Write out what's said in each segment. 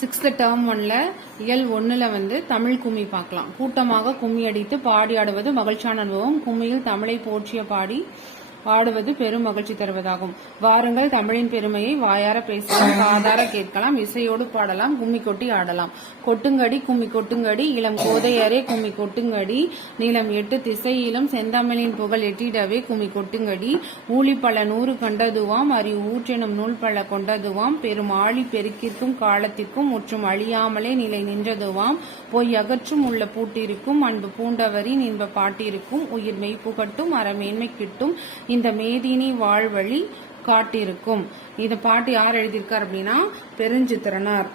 6th term 1ல இயல் 1ல வந்து தமிழ் கும்மி பார்க்கலாம். கூட்டமாக கும்மி அடித்து பாடி ஆடுவது மகிழ்ச்சியான அனுபவம். கும்மியில் தமிழை போற்றிய பாடி ஆடுவது பெரும் மகிழ்ச்சி தருவதாகும். வாருங்கள், தமிழின் பெருமையை வாயார பேசலாம், காதார கேட்கலாம், இசையோடு பாடலாம், கும்மி கொட்டி ஆடலாம். கொட்டுங்கடி கும்மி கொட்டுங்கடி, இளம் கோதையரே கும்மி கொட்டுங்கடி, நீளம் 8 திசையிலும் செந்தமிழின் புகழ் எட்டிடவே கும்மி கொட்டுங்கடி. ஊழி பல 100 கண்டதுவாம், அறிவு ஊற்றெனும் நூல் பல கொண்டதுவாம், பெரும் ஆழி பெருக்கிற்கும் காலத்திற்கும் முற்றும் அழியாமலே நிலை நின்றதுவாம், பொய் அகற்றும் உள்ள பூட்டிருக்கும், அன்பு பூண்டவரின் இன்ப பாட்டிருக்கும், உயிர் மெய் புகட்டும் அறமேன்மை கிட்டும், இந்த மேதினி வாழ்வழி காட்டிருக்கும். இந்த பாட்டு யார் எழுதியிருக்கார் அப்படின்னா பெருஞ்சித்திரனார்.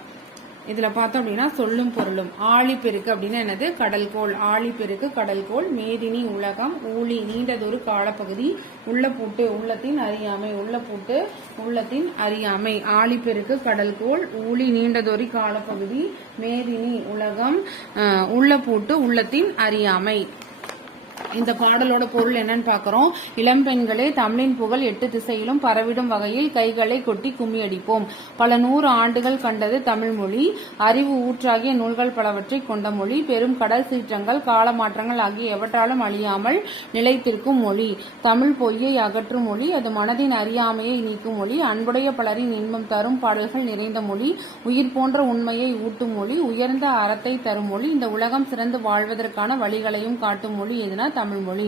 இதுல பார்த்தோம் அப்படின்னா சொல்லும் பொருளும். ஆழிப்பெருக்கு அப்படின்னா என்னது? கடல்கோள். ஆழிப்பெருக்கு கடல்கோள். மேதினி உலகம். ஊழி நீண்டதொரு காலப்பகுதி. உள்ள பூட்டு உள்ளத்தின் அறியாமை. உள்ள பூட்டு உள்ளத்தின் அறியாமை. ஆழிப்பெருக்கு கடல்கோள். ஊழி நீண்டதொரு காலப்பகுதி. மேதினி உலகம். உள்ள பூட்டு உள்ளத்தின் அறியாமை. இந்த பாடலோட பொருள் என்னன்னு பாக்குறோம். இளம்பெண்களே, தமிழின் புகழ் 8 திசையிலும் பரவிடும் வகையில் கைகளை கொட்டி கும்மி அடிப்போம். பல 100 ஆண்டுகள் கண்டது தமிழ் மொழி. அறிவு ஊற்றாகிய நூல்கள் பலவற்றை கொண்ட மொழி. பெரும் கடல் சீற்றங்கள் காலமாற்றங்கள் ஆகிய எவற்றாலும் அழியாமல் நிலைத்திருக்கும் மொழி. தமிழ் பொய்யை அகற்றும் மொழி. அது மனதின் அறியாமையை நீக்கும் மொழி. அன்புடைய பலரின் இன்பம் தரும் பாடல்கள் நிறைந்த மொழி. உயிர் போன்ற உண்மையை ஊட்டும் மொழி. உயர்ந்த அறத்தை தரும் மொழி. இந்த உலகம் சிறந்து வாழ்வதற்கான வழிகளையும் காட்டும் மொழி எதுனா தமிழ் மொழி.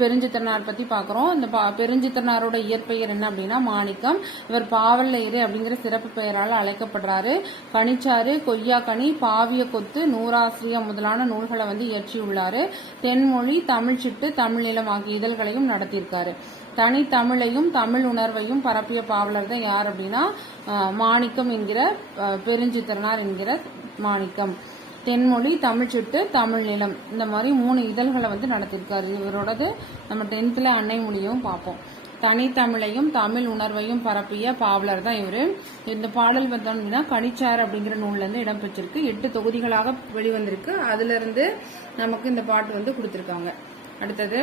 பெருஞ்சித்திரனார் பத்தி பாக்குறோம். இந்த பெருஞ்சித்திரனாரோட இயற்பெயர் என்ன அப்படின்னா மாணிக்கம். இவர் பாவலரேறு அப்படிங்கிற சிறப்பு பெயரால் அழைக்கப்படுறாரு. கனிச்சாறு, கொய்யாக்கனி, பாவிய கொத்து, நூறாசிரியம் முதலான நூல்களை வந்து இயற்றியுள்ளாரு. தென்மொழி, தமிழ் சிட்டு, தமிழ் நிலம் ஆகிய இதழ்களையும் நடத்தியிருக்காரு. தனி தமிழையும் தமிழ் உணர்வையும் பரப்பிய பாவலர் தான் யார் அப்படின்னா மாணிக்கம் என்கிற பெருஞ்சித்திரனார் என்கிற மாணிக்கம். தென்மொழி, தமிழ் சிட்டு, தமிழ் நிலம், இந்த மாதிரி 3 இதழ்களை வந்து நடத்திருக்காரு. இவரோடது நம்ம 10th அன்னை மொழியும் பார்ப்போம். தனித்தமிழையும் தமிழ் உணர்வையும் பரப்பிய பாவலர் தான் இவரு. இந்த பாடல் பார்த்தோம்னா கனிச்சாறு அப்படிங்கிற நூல்ல இருந்து இடம்பெற்றிருக்கு. 8 தொகுதிகளாக வெளிவந்திருக்கு. அதுல இருந்து நமக்கு இந்த பாட்டு வந்து கொடுத்திருக்காங்க. அடுத்தது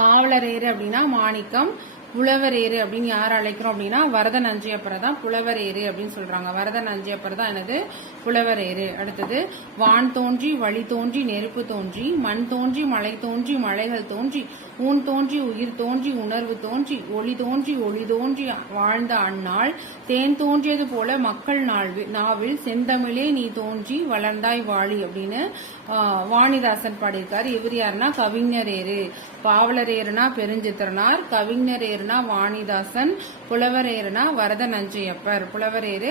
பாவலரேறு அப்படின்னா மாணிக்கம். புலவரேறு அப்படின்னு யார் அழைக்கிறோம் அப்படின்னா வரத நஞ்சியப்பரை தான் புலவரேறு அப்படின்னு சொல்றாங்க. வரத நஞ்சியப்பர் தான் என்னது? புலவரேறு. அடுத்தது வான் தோன்றி வழி தோன்றி நெருப்பு தோன்றி மண் தோன்றி மலை தோன்றி மலைகள் தோன்றி ஊன் தோன்றி உயிர் தோன்றி உணர்வு தோன்றி ஒளி தோன்றி வாழ்ந்த அந்நாள் தேன் தோன்றியது போல மக்கள் நாவில் செந்தமிழே நீ தோன்றி வளர்ந்தாய் வாழி அப்படின்னு வாணிதாசன் பாடியிருக்காரு. இவர் யாருன்னா கவிஞரேறு. பாவலரேறுனா பெருஞ்சித்திரனார், கவிஞரேறுனா வாணிதாசன், புலவரேறுனா வரத நஞ்சையப்பர். புலவரேறு